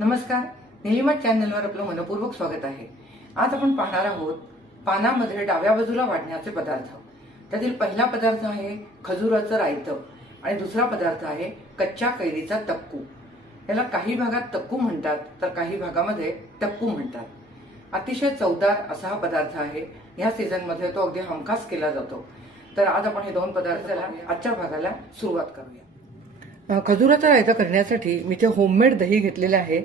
नमस्कार. निलिमा चॅनलवर आपलं मनपूर्वक स्वागत आहे. आज आपण पाहणार आहोत पानामध्ये डाव्या बाजूला वाढण्याचे पदार्थ. त्यातील पहिला पदार्थ आहे खजुराचं रायतं आणि दुसरा पदार्थ आहे कच्च्या कैरीचा तक्कू. याला काही भागात तक्कू म्हणतात तर काही भागामध्ये टक्कू म्हणतात. अतिशय चवदार असा हा पदार्थ आहे. ह्या सीझनमध्ये तो अगदी हमखास केला जातो. तर आज आपण हे दोन पदार्थ त्याला आजच्या भागाला सुरुवात करूया. खजुराचा रायता करण्यासाठी मी ते होममेड दही घेतलेलं आहे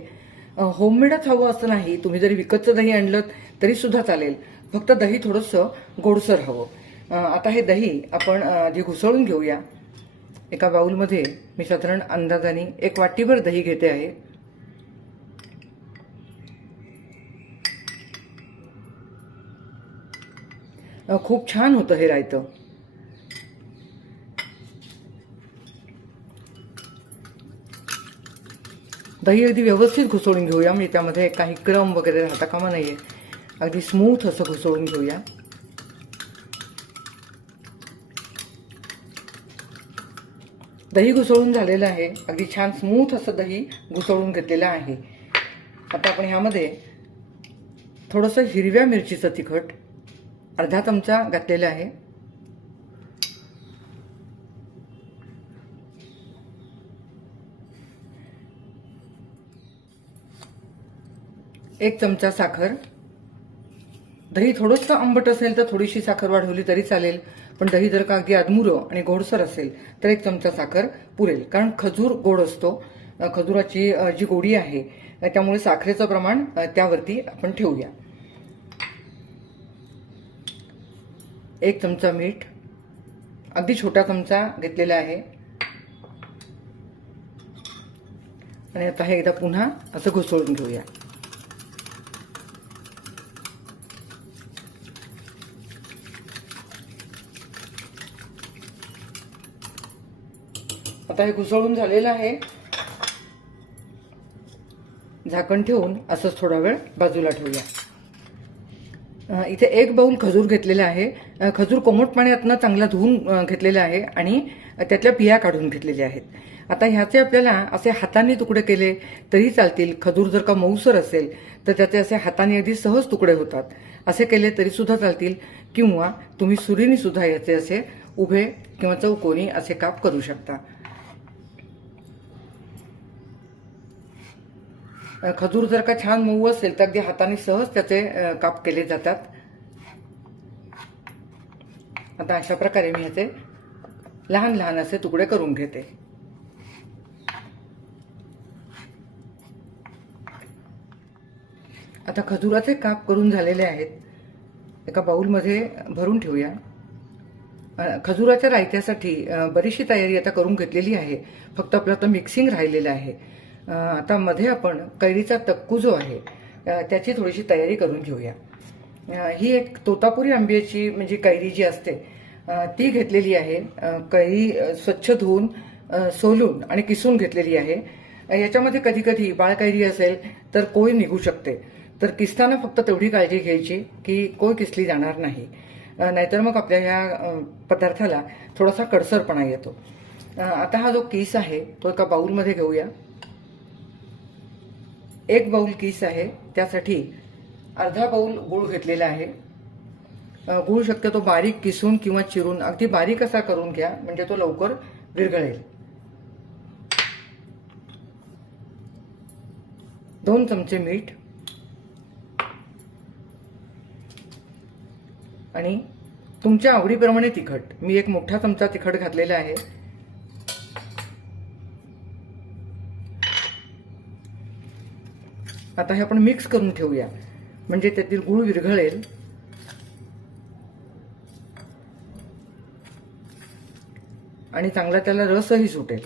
होममेडच हवं असं नाही. तुम्ही जरी विकतचं दही आणलं तरी सुद्धा चालेल. फक्त दही थोडंसं गोडसर हवं. आता हे दही आपण जे घुसळून घेऊया एका बाऊलमध्ये मी साधारण अंदाजाने एक वाटीभर दही घेते आहे. खूप छान होतं हे रायतं. दही अगदी व्यवस्थित घुसळून घेऊया. म्हणजे त्यामध्ये काही क्रम वगैरे राहता कामा नाही आहे अगदी स्मूथ असं घुसळून घेऊया. दही घुसळून झालेलं आहे. अगदी छान स्मूथ असं दही घुसळून घेतलेलं आहे. आता आपण ह्यामध्ये थोडंसं हिरव्या मिरचीचं तिखट अर्धा चमचा घातलेलं आहे. एक चमचा साखर. दही थोडंसं आंबट असेल तर थोडीशी साखर वाढवली तरी चालेल. पण दही जर का अगदी अदमुरं आणि गोडसर असेल तर एक चमचा साखर पुरेल. कारण खजूर गोड असतो. खजुराची जी गोडी आहे त्यामुळे साखरेचं प्रमाण त्यावरती आपण ठेवूया. एक चमचा मीठ. अगदी छोटा चमचा घेतलेला आहे. आणि आता हे एकदा पुन्हा असं घुसळून घेऊया. आता हे घुसळून झालेलं आहे. झाकण ठेवून असंच थोडा वेळ बाजूला ठेवूया. इथे एक बाऊल खजूर घेतलेला आहे. खजूर कोमट पाण्यातनं चांगला धुवून घेतलेला आहे आणि त्यातल्या बिया काढून घेतलेल्या आहेत. आता ह्याचे आपल्याला असे हाताने तुकडे केले तरी चालतील. खजूर जर का मऊसर असेल तर त्याचे असे हाताने अगदी सहज तुकडे होतात. असे केले तरी सुद्धा चालतील किंवा तुम्ही सुरीने सुद्धा याचे असे उभे किंवा चौकोनी असे काप करू शकता. खजूर जर का छान मऊ असेल तर अगदी हाताने सहज त्याचे काप केले जातात. आता अशा प्रकारे मी ह्याचे लहान लहान असे तुकडे करून घेते. आता खजुराचे काप करून झालेले आहेत. एका बाऊलमध्ये भरून ठेवूया. खजुराच्या रायत्यासाठी बरीचशी तयारी आता करून घेतलेली आहे. फक्त आपलं आता मिक्सिंग राहिलेलं आहे. आता मध्ये आपण कैरीचा तक्कू जो आहे त्याची थोडीशी तयारी करून घेऊया. ही एक तोतापुरी आंब्याची म्हणजे कैरी जी असते ती घेतलेली आहे. कैरी स्वच्छ धुवून सोलून आणि किसून घेतलेली आहे. याच्यामध्ये कधी कधी बाळकैरी असेल तर कोय निघू शकते. तर किसताना फक्त तेवढी काळजी घ्यायची की कोय किसली जाणार नाही. नाहीतर मग आपल्या ह्या पदार्थाला थोडासा कडसरपणा येतो. आता हा जो किस आहे तो एका बाऊलमध्ये घेऊया. एक बाऊल किस आहे? त्यासाठी अर्धा बाऊल गूळ घेतलेला आहे. अ, गूळ शक्यतो बारीक किसून किंवा चिरून अगदी बारीक असा करून घ्या म्हणजे तो लवकर विरघळेल. दोन चमचे मीठ आणि तुमच्या आवडीप्रमाणे तिखट. मी एक मोठा चमचा तिखट घातलेला आहे. आता हे आपण मिक्स करून ठेवूया. म्हणजे त्यातील गुळ विरघळेल. आणि चांगला त्याला रसही सुटेल.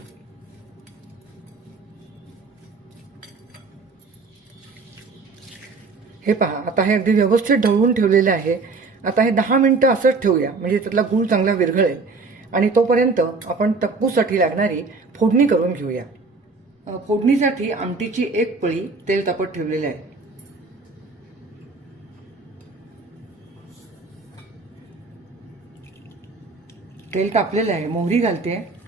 हे पहा आता हे अगदी व्यवस्थित ढवळून ठेवलेलं आहे. आता हे दहा मिनटं असंच ठेवूया म्हणजे त्यातला गूळ चांगला विरघळेल. आणि तोपर्यंत आपण तप्पूसाठी लागणारी फोडणी करून घेऊया. फोडणीसाठी आमटीची एक पळी तेल तापत ठेवलेली आहे. तेल तापलेलं आहे. मोहरी घालते.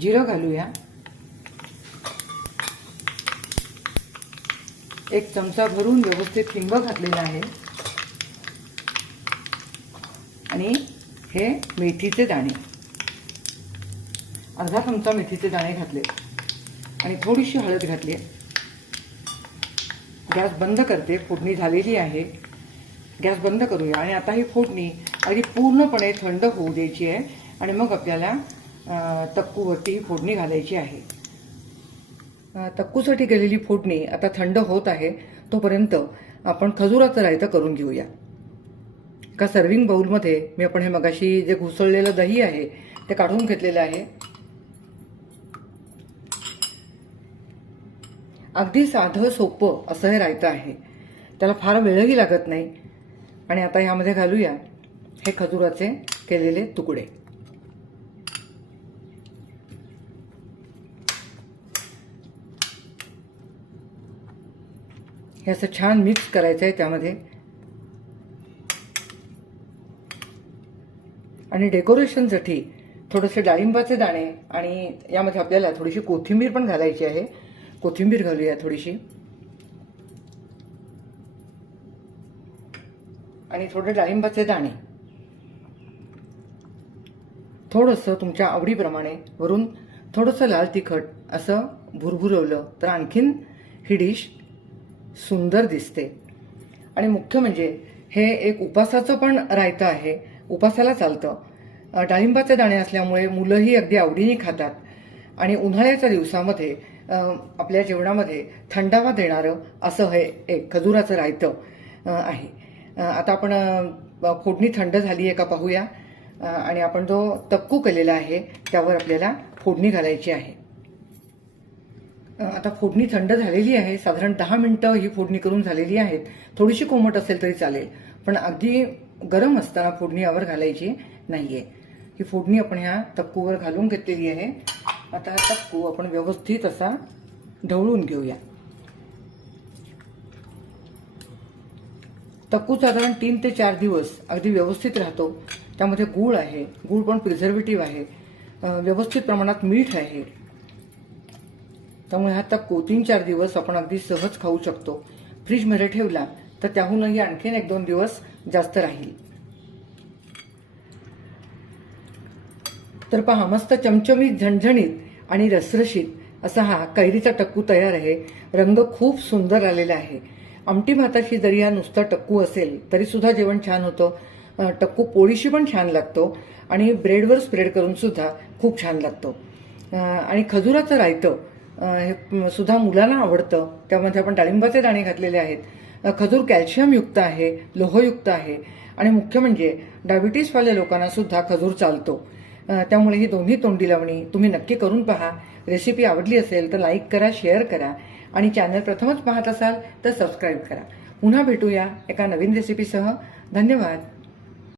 जिरं घालूया. एक चमचा भरून व्यवस्थित हिंग घातलेला आहे. आणि हे मेथीचे दाणे. अर्धा चमचा मेथीचे दाणे घातले आणि थोडीशी हळद घातली. गॅस बंद करते. फोडणी झालेली आहे. गॅस बंद करूया. आणि आता ही फोडणी अगदी पूर्णपणे थंड होऊ द्यायची आहे. आणि मग आपल्याला तक्कूवरती ही फोडणी घालायची आहे. तक्कूसाठी गेलेली फोडणी आता थंड होत आहे. तोपर्यंत आपण खजुराचं रायतं करून घेऊया. एका सर्विंग बाऊलमध्ये मी आपण हे मगाशी जे घुसळलेलं दही आहे ते काढून घेतलेलं आहे. अगदी साधं सोपं असं हे रायतं आहे. त्याला फार वेळही लागत नाही. आणि आता यामध्ये घालूया हे खजुराचे केलेले तुकडे. हे असं छान मिक्स करायचं आहे त्यामध्ये. आणि डेकोरेशनसाठी थोडेसे डाळिंबाचे दाणे आणि यामध्ये आपल्याला थोडीशी कोथिंबीर पण घालायची आहे. कोथिंबीर घालूया थोडीशी. आणि थोडे डाळिंबाचे दाणे. थोडंसं तुमच्या आवडीप्रमाणे वरून थोडंसं लाल तिखट असं भुरभुरवलं तर आणखीन ही डिश सुंदर दिसते. आणि मुख्य म्हणजे हे एक उपासाचं पण रायतं आहे. उपासाला चालतं. डाळिंबाचे दाणे असल्यामुळे मुलंही अगदी आवडीने खातात. आणि उन्हाळ्याच्या दिवसामध्ये आपल्या जेवणामध्ये थंडावा देणारं असं हे एक खजुराचं रायतं आहे. आता आपण फोडणी थंड झाली आहे का पाहूया. आणि आपण जो तक्कू केलेला आहे त्यावर आपल्याला फोडणी घालायची आहे. आता फोडणी थंड झालेली आहे साधारण दहा मिनटं ही फोडणी करून झालेली आहेत. थोडीशी कोमट असेल तरी चालेल पण अगदी गरम असताना फोडणी यावर घालायची नाहीये. ही फोडणी आपण ह्या तक्कूवर घालून घेतलेली आहे. आता हा तक्कू आपण व्यवस्थित असा ढवळून घेऊया. तक्कू साधारण तीन ते चार दिवस अगदी व्यवस्थित राहतो. त्यामध्ये गूळ आहे. गूळ पण प्रिझर्वेटिव्ह आहे. व्यवस्थित प्रमाणात मीठ आहे. त्यामुळे हा तक्कू तीन चार दिवस आपण अगदी सहज खाऊ शकतो. फ्रीजमध्ये ठेवला तर त्याहूनही आणखीन एक दोन दिवस जास्त राहील. तर पहा मस्त चमचमीत झणझणीत आणि रसरशीत असा हा कैरीचा टक्कू तयार आहे. रंग खूप सुंदर आलेला आहे. आमटी भाताशी जरी हा नुसता टक्कू असेल तरी सुद्धा जेवण छान होतं. टक्कू पोळीशी पण छान लागतो आणि ब्रेडवर स्प्रेड करून सुद्धा खूप छान लागतो. आणि खजुराचं रायतं हे सुद्धा मुलांना आवडतं. त्यामध्ये आपण डाळिंबाचे दाणे घातलेले आहेत. खजूर कॅल्शियमयुक्त आहे लोहयुक्त आहे. आणि मुख्य म्हणजे डायबिटीसवाल्या लोकांना सुद्धा खजूर चालतो. त्यामुळे ही दोन्ही तोंडी लावणी तुम्ही नक्की करून पहा. रेसिपी आवडली असेल तर लाईक करा शेअर करा आणि चॅनल प्रथमच पाहत असाल तर सबस्क्राईब करा. पुन्हा भेटूया एका नवीन रेसिपीसह धन्यवाद.